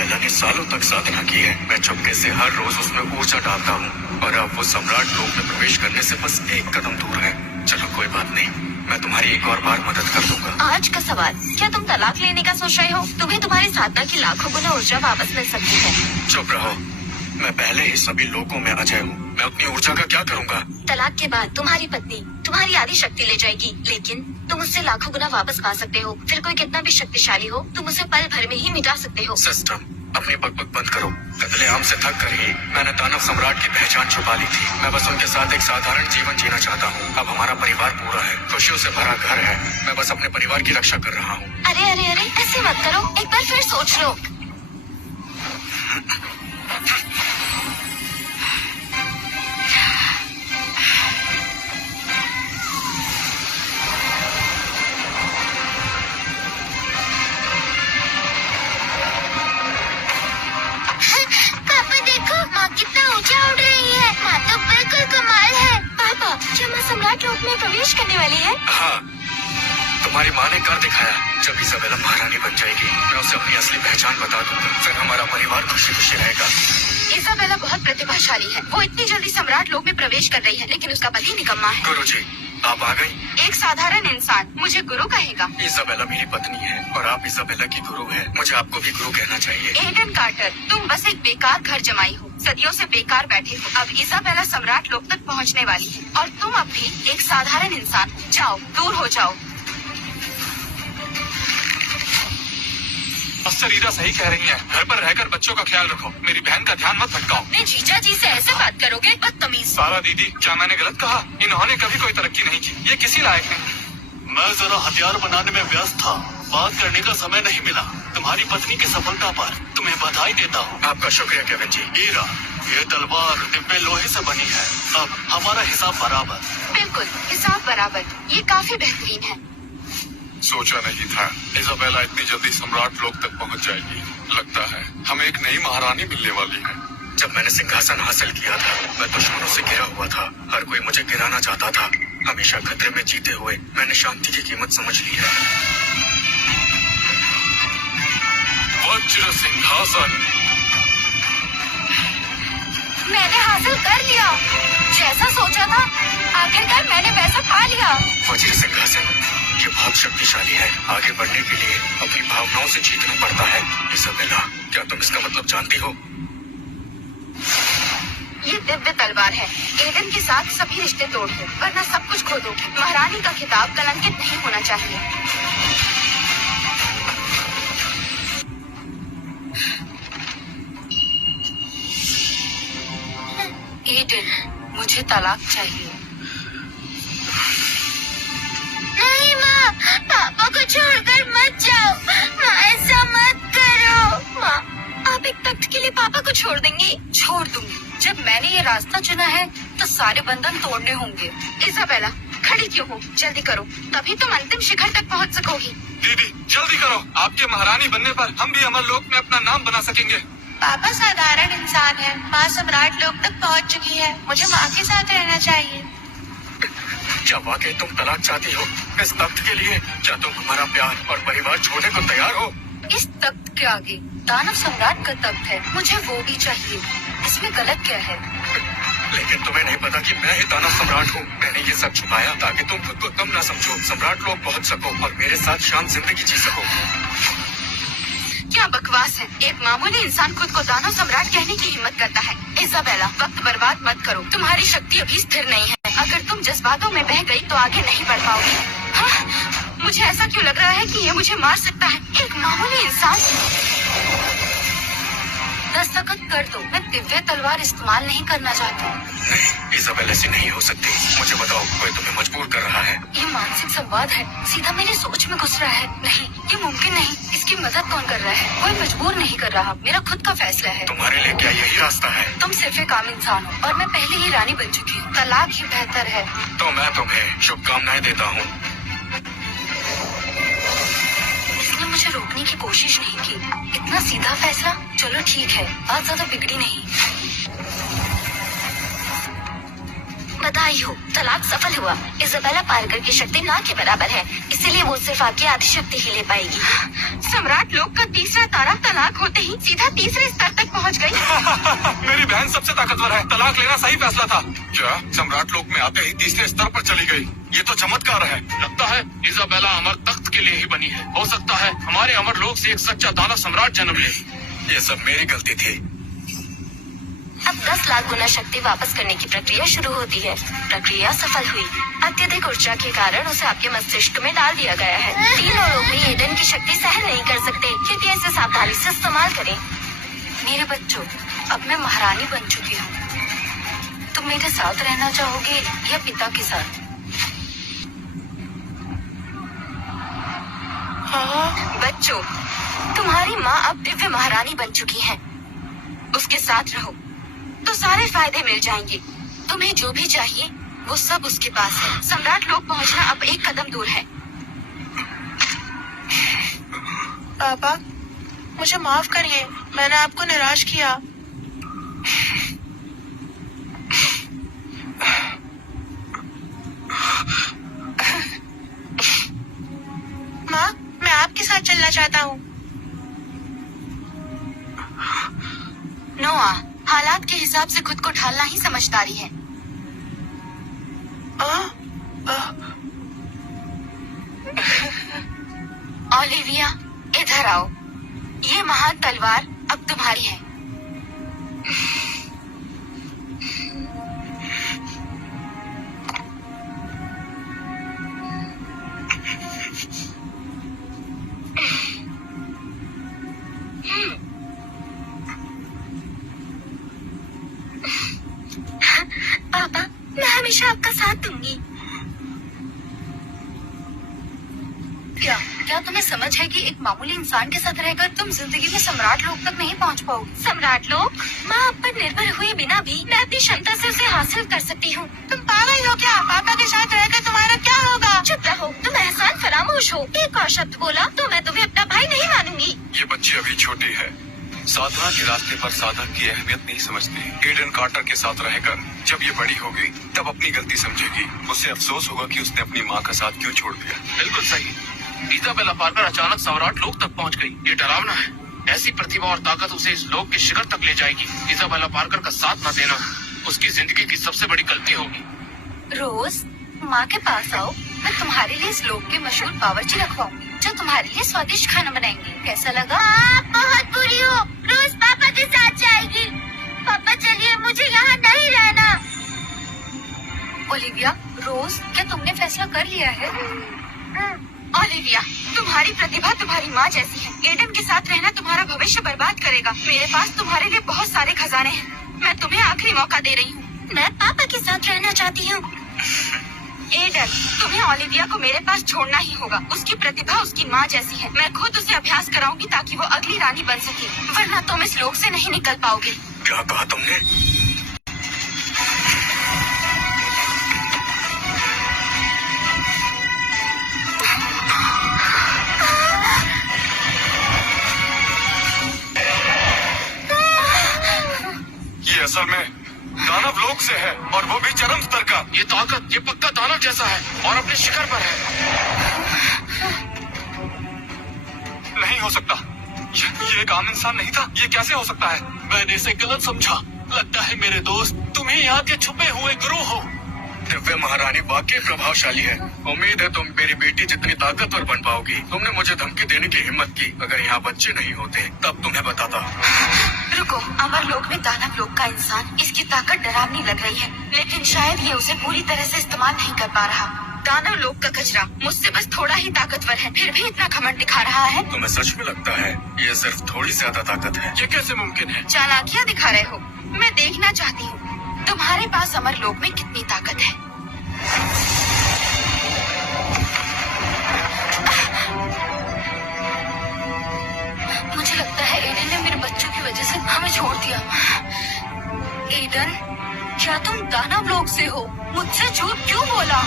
Isabella ने सालों तक साधना की है। मैं चुपके से हर रोज उसमें ऊर्जा डालता हूँ और अब वो सम्राट लोक में प्रवेश करने से बस एक कदम दूर है। चलो कोई बात नहीं, मैं तुम्हारी एक और बार मदद कर दूंगा। आज का सवाल, क्या तुम तलाक लेने का सोच रहे हो? तुम्हें तुम्हारी साधना की लाखों गुना ऊर्जा वापस मिल सकती है। चुप रहो, मैं पहले ही सभी लोगों में अजय हूँ। मैं अपनी ऊर्जा का क्या करूँगा? तलाक के बाद तुम्हारी पत्नी तुम्हारी आधी शक्ति ले जाएगी, लेकिन तुम उससे लाखों गुना वापस पा सकते हो। फिर कोई कितना भी शक्तिशाली हो, तुम उसे पल भर में ही मिटा सकते हो। सिस्टम, अपनी बकबक बंद करो। कत्लेआम से थक कर ही मैंने दानव सम्राट की पहचान छुपा ली थी। मैं बस उनके साथ एक साधारण जीवन जीना चाहता हूँ। अब हमारा परिवार पूरा है, खुशियों से भरा घर है। मैं बस अपने परिवार की रक्षा कर रहा हूँ। अरे अरे अरे, ऐसे मत करो, एक बार फिर सोच लो। पापा देखो, माँ कितना ऊंचा उड़ रही है। माँ तो बिल्कुल कमाल है। पापा, क्या माँ सम्राट लोक में प्रवेश करने वाली है? हाँ, तुम्हारी माँ ने कर दिखाया। जब इजाबेला महारानी बन जाएगी, मैं उसे अपनी असली पहचान बता दूंगा। फिर हमारा परिवार खुशी खुशी रहेगा। इजाबेला बहुत प्रतिभाशाली है। वो इतनी जल्दी सम्राट लोक में प्रवेश कर रही है, लेकिन उसका पति निकम्मा है। गुरुजी, आप आ गई। एक साधारण इंसान मुझे गुरु कहेगा? इजाबेला मेरी पत्नी है और आप इजाबेला की गुरु है। मुझे आपको भी गुरु कहना चाहिए। एडन कार्टर, तुम बस एक बेकार घर जमाई हो। सदियों से बेकार बैठे हो। अब इजाबेला सम्राट लोक तक पहुंचने वाली है और तुम अब भी एक साधारण इंसान हो। जाओ, दूर हो जाओ। रीता सही कह रही है। घर पर रहकर बच्चों का ख्याल रखो। मेरी बहन का ध्यान मत भटकाओ। अपने जीजा जी से ऐसे बात करोगे? बदतमीज। सारा दीदी, क्या मैंने गलत कहा? इन्होंने कभी कोई तरक्की नहीं की। ये किसी लायक नहीं। मैं जरा हथियार बनाने में व्यस्त था, बात करने का समय नहीं मिला। तुम्हारी पत्नी की सफलता पर तुम्हें बधाई देता हूँ। आपका शुक्रिया केविन जी। हीरा, ये तलवार दिव्य लोहे से बनी है। अब हमारा हिसाब बराबर। बिल्कुल, हिसाब बराबर। ये काफी बेहतरीन है। सोचा नहीं था इजाबेला इतनी जल्दी सम्राट लोक तक पहुंच जाएगी। लगता है हमें एक नई महारानी मिलने वाली है। जब मैंने सिंहासन हासिल किया था, मैं दुश्मनों से घिरा हुआ था। हर कोई मुझे गिराना चाहता था। हमेशा खतरे में जीते हुए मैंने शांति की कीमत समझ ली है। वज्र सिंहासन मैंने हासिल कर लिया, जैसा सोचा था। आखिरकार मैंने वैसा पा लिया। वज्र सिंहासन, ये बहुत शक्तिशाली है। आगे बढ़ने के लिए अपनी भावनाओं से जीतना पड़ता है। इजाबेला, क्या तुम इसका मतलब जानती हो? ये दिव्य तलवार है। एडन के साथ सभी रिश्ते तोड़ दो, वरना सब कुछ खो दो। महारानी का खिताब कलंकित नहीं होना चाहिए। एडन, मुझे तलाक चाहिए। नहीं माँ, पापा को छोड़कर मत जाओ। माँ, ऐसा मत करो। माँ, आप एक तख्त के लिए पापा को छोड़ देंगी? छोड़ दूंगी। जब मैंने ये रास्ता चुना है, तो सारे बंधन तोड़ने होंगे। इजाबेला, खड़ी क्यों हो? जल्दी करो, तभी तुम अंतिम शिखर तक पहुँच सकोगी। दीदी, जल्दी करो। आपके महारानी बनने पर हम भी अमर लोक में अपना नाम बना सकेंगे। पापा साधारण इंसान है, माँ सम्राट लोक तक पहुँच चुकी है। मुझे माँ के साथ रहना चाहिए। क्या वाकई तुम तलाक चाहती हो इस तख्त के लिए? क्या तुम हमारा प्यार और परिवार छोड़ने को तैयार हो? इस तख्त के आगे दानव सम्राट का तख्त है। मुझे वो भी चाहिए। इसमें गलत क्या है? लेकिन तुम्हें नहीं पता कि मैं ही दानव सम्राट हूँ। मैंने ये सब छुपाया ताकि तुम खुद को कम ना समझो। सम्राट लोग पहुँच सको और मेरे साथ शांत जिंदगी जी सको। क्या बकवास है। एक मामूली इंसान खुद को दानव सम्राट कहने की हिम्मत करता है। इजाबेला, वक्त बर्बाद मत करो। तुम्हारी शक्ति अभी स्थिर नहीं है। अगर तुम जज्बातों में बह गई तो आगे नहीं बढ़ पाओगी। हाँ, मुझे ऐसा क्यों लग रहा है कि ये मुझे मार सकता है? एक मामूली इंसान। दस्तखत कर दो। मैं दिव्य तलवार इस्तेमाल नहीं करना चाहती। नहीं, इजाबेला ऐसी नहीं हो सकती। मुझे बताओ, कोई तुम्हें मजबूर कर रहा है? ये मानसिक संवाद है, सीधा मेरी सोच में घुस रहा है। नहीं, ये मुमकिन नहीं। इसकी मदद कौन कर रहा है? कोई मजबूर नहीं कर रहा। मेरा खुद का फैसला है। तुम्हारे लिए क्या यही रास्ता है? तुम सिर्फ एक आम इंसान हो और मैं पहले ही रानी बन चुकी हूँ। तलाक ही बेहतर है। तो मैं तुम्हें शुभकामनाएं देता हूँ। इसने मुझे रोकने की कोशिश नहीं की। इतना सीधा फैसला। चलो ठीक है, बात ज्यादा बिगड़ी नहीं। बधाई हो, तलाक सफल हुआ। इजाबेला पार्कर की शक्ति ना के बराबर है, इसीलिए वो सिर्फ आपकी आधी शक्ति ही ले पाएगी। सम्राट लोक का तीसरा तारा तलाक होते ही सीधा तीसरे स्तर तक पहुंच गई। मेरी बहन सबसे ताकतवर है, तलाक लेना सही फैसला था। क्या सम्राट लोक में आते ही तीसरे स्तर पर चली गई? ये तो चमत्कार है। लगता है इजाबेला अमर तख्त के लिए ही बनी है। हो सकता है हमारे अमर लोक से एक सच्चा दानव सम्राट जन्म ले। ये सब मेरी गलती थी। अब 10 लाख गुना शक्ति वापस करने की प्रक्रिया शुरू होती है। प्रक्रिया सफल हुई। अत्यधिक ऊर्जा के कारण उसे आपके मस्तिष्क में डाल दिया गया है। तीनों लोग भी एडन की शक्ति सहन नहीं कर सकते, क्योंकि इसे सावधानी से इस्तेमाल करें। मेरे बच्चों, अब मैं महारानी बन चुकी हूँ। तुम मेरे साथ रहना चाहोगे या पिता के साथ? बच्चों, तुम्हारी माँ अब दिव्य महारानी बन चुकी है। उसके साथ रहो तो सारे फायदे मिल जाएंगे। तुम्हें जो भी चाहिए वो सब उसके पास है। सम्राट लोक पहुंचना अब एक कदम दूर है। पापा, मुझे माफ करिए, मैंने आपको निराश किया। माँ, मैं आपके साथ चलना चाहता हूँ। नोआ, हालात के हिसाब से खुद को ढालना ही समझदारी है। ओलिविया, इधर आओ। ये महान तलवार अब तुम्हारी है। पापा, मैं हमेशा आपका साथ दूंगी। क्या तुम्हें समझ है कि एक मामूली इंसान के साथ रहकर तुम जिंदगी में सम्राट लोक तक नहीं पहुंच पाओगे? सम्राट लोक? माँ आप पर निर्भर हुए बिना भी मैं अपनी क्षमता से उसे हासिल कर सकती हूँ। तुम पागल हो क्या? पापा के साथ रहकर तुम्हारा क्या होगा? चुप रहो, तुम एहसान फरामोश हो। एक और शब्द बोला तो मैं तुम्हें अपना भाई नहीं मानूंगी। ये बच्ची अभी छोटी है, साधना के रास्ते पर साधक की अहमियत नहीं समझती। एडन कार्टर के साथ रहकर जब ये बड़ी होगी तब अपनी गलती समझेगी। उसे अफसोस होगा कि उसने अपनी माँ का साथ क्यों छोड़ दिया। बिल्कुल सही। इजाबेला पार्कर अचानक सम्राट लोक तक पहुंच गई। ये डरावना है। ऐसी प्रतिभा और ताकत उसे इस लोक के शिखर तक ले जाएगी। इजाबेला पार्कर का साथ न देना उसकी जिंदगी की सबसे बड़ी गलती होगी। रोज, माँ के पास आओ। मैं तुम्हारे लिए इस लोक के मशहूर बावर्ची रखवाऊंगी जो तुम्हारे लिए स्वादिष्ट खाना बनाएंगे। कैसा लगा? आप बहुत बुरी हो। रोज पापा के साथ जाएगी। पापा चलिए, मुझे यहाँ नहीं रहना। ओलिविया, रोज, क्या तुमने फैसला कर लिया है? ओलिविया, तुम्हारी प्रतिभा तुम्हारी माँ जैसी है। एडन के साथ रहना तुम्हारा भविष्य बर्बाद करेगा। मेरे पास तुम्हारे लिए बहुत सारे खजाने हैं। मैं तुम्हें आखिरी मौका दे रही हूँ। मैं पापा के साथ रहना चाहती हूँ। एडन, तुम्हें ओलिविया को मेरे पास छोड़ना ही होगा। उसकी प्रतिभा उसकी माँ जैसी है। मैं खुद उसे अभ्यास कराऊंगी ताकि वो अगली रानी बन सके, वरना तुम इस लोक से नहीं निकल पाओगे। क्या कहा तुमने? ये असल में दानव लोक से है और वो भी चरम स्तर का। ये ताकत, ये पक्का दानव जैसा है और अपने शिखर पर है। नहीं हो सकता। ये एक आम इंसान नहीं था। ये कैसे हो सकता है? मैंने इसे गलत समझा। लगता है मेरे दोस्त तुम ही यहाँ के छुपे हुए गुरु हो। दिव्य महारानी वाकई प्रभावशाली है। उम्मीद है तुम मेरी बेटी जितनी ताकतवर बन पाओगी। तुमने मुझे धमकी देने की हिम्मत की। अगर यहाँ बच्चे नहीं होते तब तुम्हें बताता। रुको, अमर लोक में दानव लोक का इंसान, इसकी ताकत डरावनी लग रही है, लेकिन शायद ये उसे पूरी तरह से इस्तेमाल नहीं कर पा रहा। दानव लोक का कचरा मुझसे बस थोड़ा ही ताकतवर है, फिर भी इतना घमंड दिखा रहा है। तुम्हें सच में लगता है ये सिर्फ थोड़ी ज्यादा ताकत है? ये कैसे मुमकिन है? चालाकियाँ दिखा रहे हो। मैं देखना चाहती हूँ तुम्हारे पास अमर लोक में कितनी ताकत है। मुझे लगता है एडन ने मेरे बच्चों की वजह से हमें छोड़ दिया। एडन, क्या तुम दानव लोक से हो? मुझसे झूठ क्यों बोला?